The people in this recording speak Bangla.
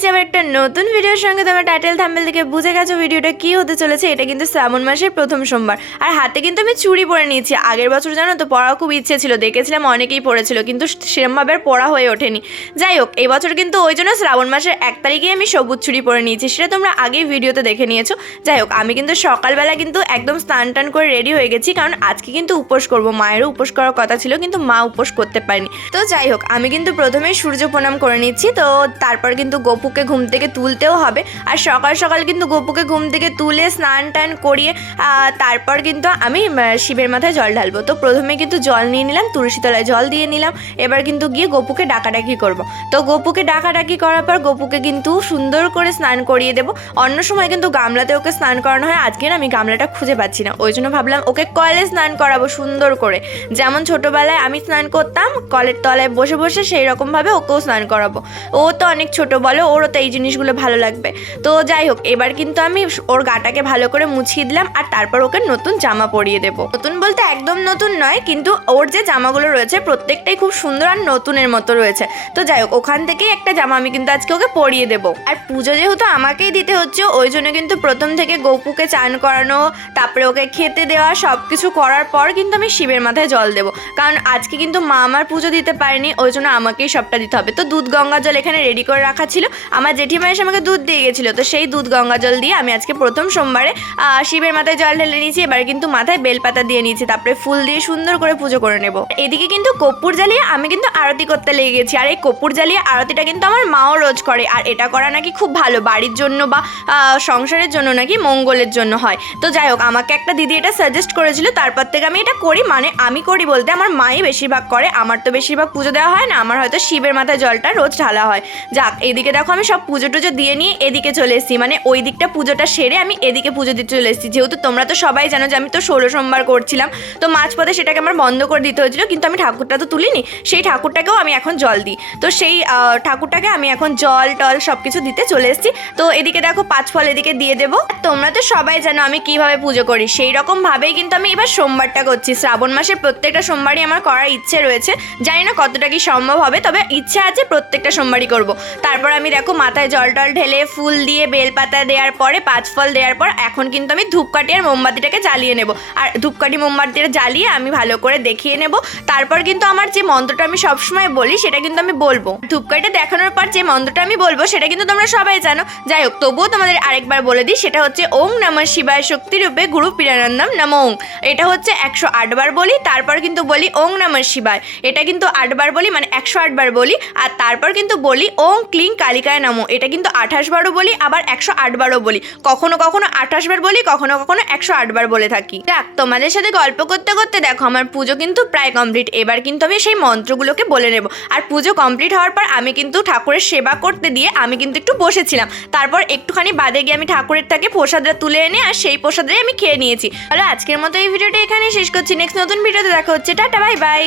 এসেছি আবার একটা নতুন ভিডিওর সঙ্গে তোমার টাইটেল থাম্বেল থেকে বুঝে গেছো ভিডিওটা কি হতে চলেছে, এটা কিন্তু শ্রাবণ মাসের প্রথম সোমবার। আর হাতে কিন্তু আমি চুড়ি পরে নিয়েছি। আগের বছর জানো তো পড়ার খুব ইচ্ছে ছিল, দেখেছিলাম অনেকেই পড়েছিল কিন্তু সেরমভাবে আর পড়া হয়ে ওঠেনি। যাই হোক, এই বছর কিন্তু ওই জন্য শ্রাবণ মাসের এক তারিখে আমি সবুজ চুড়ি পরে নিয়েছি, সেটা তোমরা আগেই ভিডিওতে দেখে নিয়েছো। যাই হোক, আমি কিন্তু সকালবেলা কিন্তু একদম স্নান টান করে রেডি হয়ে গেছি, কারণ আজকে কিন্তু উপোস করব। মায়েরও উপোস করার কথা ছিল, কিন্তু মা উপোস করতে পারেনি। তো যাই হোক, আমি কিন্তু প্রথমেই সূর্য প্রণাম করে নিচ্ছি, তো তারপর কিন্তু গপুকে ঘুম থেকে তুলতেও হবে। আর সকাল সকাল কিন্তু গপুকে ঘুম থেকে তুলে স্নান টান করিয়ে তারপর কিন্তু আমি শিবের মাথায় জল ঢালবো। তো প্রথমে কিন্তু জল নিয়ে নিলাম, তুলসী তলায় জল দিয়ে নিলাম। এবার কিন্তু গিয়ে গপুকে ডাকাডাকি করব। তো গপুকে ডাকাডাকি করার পর গপুকে কিন্তু সুন্দর করে স্নান করিয়ে দেবো। অন্য সময় কিন্তু গামলাতে ওকে স্নান করানো হয়, আজকে না আমি গামলাটা খুঁজে পাচ্ছি না। ওই জন্য ভাবলাম ওকে কলে স্নান করাবো সুন্দর করে। যেমন ছোটোবেলায় আমি স্নান করতাম, কলের তলায় বসে বসে সেই রকমভাবে ওকেও স্নান করাবো। ও তো অনেক ছোট বলো ওরও তো এই জিনিসগুলো ভালো লাগবে। তো যাই হোক, এবার কিন্তু আমি ওর গাটাকে ভালো করে মুছিয়ে দিলাম আর তারপর ওকে নতুন জামা পরিয়ে দেবো। নতুন বলতে একদম নতুন নয়, কিন্তু ওর যে জামাগুলো রয়েছে প্রত্যেকটাই খুব সুন্দর আর নতুনের মতো রয়েছে। তো যাই হোক, ওখান থেকেই একটা জামা আমি কিন্তু আজকে ওকে পরিয়ে দেবো। আর পুজো যেহেতু আমাকেই দিতে হচ্ছে, ওই জন্য কিন্তু প্রথম থেকে গপুকে চান করানো, তারপরে ওকে খেতে দেওয়া সব কিছু করার পর কিন্তু আমি শিবের মাথায় জল দেবো। কারণ আজকে কিন্তু মা আমার পুজো দিতে পারেনি, ওই জন্য আমাকেই সবটা দিতে হবে। তো দুধ, গঙ্গা জল এখানে রেডি করে রাখা ছিল। আমার জেঠিমা এসে আমাকে দুধ দিয়ে গেছিল, তো সেই দুধ গঙ্গা জল দিয়ে আমি আজকে প্রথম সোমবারে শিবের মাথায় জল ঢেলে নিয়েছি, এবার কিন্তু মাথায় বেলপাতা দিয়ে নিয়েছি, তারপরে ফুল দিয়ে সুন্দর করে পুজো করে নেব। এদিকে কিন্তু কর্পূর জ্বালিয়ে আমি কিন্তু আরতি করতে লেগে গেছি, আর এই কর্পূর জ্বালিয়ে আরতিটা কিন্তু আমার মাও রোজ করে, আর এটা করা নাকি খুব ভালো, বাড়ির জন্য বা সংসারের জন্য নাকি মঙ্গলের জন্য হয়। তো যাই হোক, আমাকে একটা দিদি এটা সাজেস্ট করেছিল, তারপর থেকে আমি এটা করি মানে আমি করি বলতে আমার মাই বেশিরভাগ করে, আমার তো বেশিরভাগ পুজো দেওয়া হয় না, আমার হয়তো শিবের মাথায় জলটা রোজ ঢালা হয়। যাক, এদিকে দেখো আমি সব পুজো টুজো দিয়ে নিয়ে এদিকে চলে এসেছি। মানে ওই দিকটা পুজোটা সেরে আমি এদিকে পুজো দিতে চলে এসেছি। যেহেতু তোমরা তো সবাই জানো যে আমি তো ষোলো সোমবার করছিলাম, তো মাঝপথে সেটাকে আমার বন্ধ করে দিতে হয়েছিল, কিন্তু আমি ঠাকুরটা তো তুলিনি। সেই ঠাকুরটাকেও আমি এখন জল দিই। তো সেই ঠাকুরটাকে আমি এখন জল টল সব কিছু দিতে চলে এসেছি। তো এদিকে দেখো, পাঁচ ফল এদিকে দিয়ে দেবো। তোমরা তো সবাই জানো আমি কীভাবে পুজো করি। সেই রকম ভাবেই কিন্তু আমি এবার সোমবারটা করছি। শ্রাবণ মাসের প্রত্যেকটা সোমবারই আমার করার ইচ্ছে রয়েছে। জানি না কতটা কি সম্ভব হবে, তবে ইচ্ছা আছে প্রত্যেকটা সোমবারই করব। তারপর আমি দেখো মাথায় জল টল ঢেলে ফুল দিয়ে বেলপাতা দেওয়ার পরে পাঁচ ফল দেওয়ার পর এখন কিন্তু আমি ধূপকাঠি আর মোমবাতিটাকে জ্বালিয়ে নেব। আর ধূপকাঠি মোমবাতিটা জ্বালিয়ে আমি ভালো করে দেখিয়ে নেব। তারপর কিন্তু আমার যে মন্ত্রটা আমি সবসময় বলি, সেটা কিন্তু আমি বলব। ধূপকাঠিটা দেখানোর পর যে মন্ত্রটা আমি বলব, সেটা কিন্তু তোমরা সবাই জানো। যাই হোক, তবুও তোমাদের আরেকবার বলে দিই, সেটা হচ্ছে ওং নমঃ শিবায় শক্তিরূপে গুরু পিরানন্দম নম ওং এটা হচ্ছে একশো আটবার বলি, তারপর কিন্তু বলি ওং নমঃ শিবায়। এটা কিন্তু আটবার বলি মানে একশো আটবার বলি, আর তারপর কিন্তু বলি ওং ক্লিং কালিকায় নামো এটা কিন্তু আঠাশ বারও বলি, আবার একশো আটবারও বলি। কখনো কখনো আঠাশ বার বলি, কখনো কখনো একশো আটবার বলে থাকি। দেখ তোমাদের সাথে গল্প করতে করতে দেখো, আমার পুজো কিন্তু প্রায় কমপ্লিট এবার কিন্তু আমি সেই মন্ত্রগুলোকে বলে নেব। আর পুজো কমপ্লিট হওয়ার পর আমি কিন্তু ঠাকুরের সেবা করতে দিয়ে আমি কিন্তু একটু বসেছিলাম। তারপর একটুখানি বাদে গিয়ে আমি ঠাকুরের থেকে প্রসাদটা তুলে এনে আর সেই প্রসাদে আমি খেয়ে নিয়েছি। তাহলে আজকের মতো এই ভিডিওটা এখানে শেষ করছি। নেক্সট নতুন ভিডিওতে দেখা হচ্ছে। Tata bye bye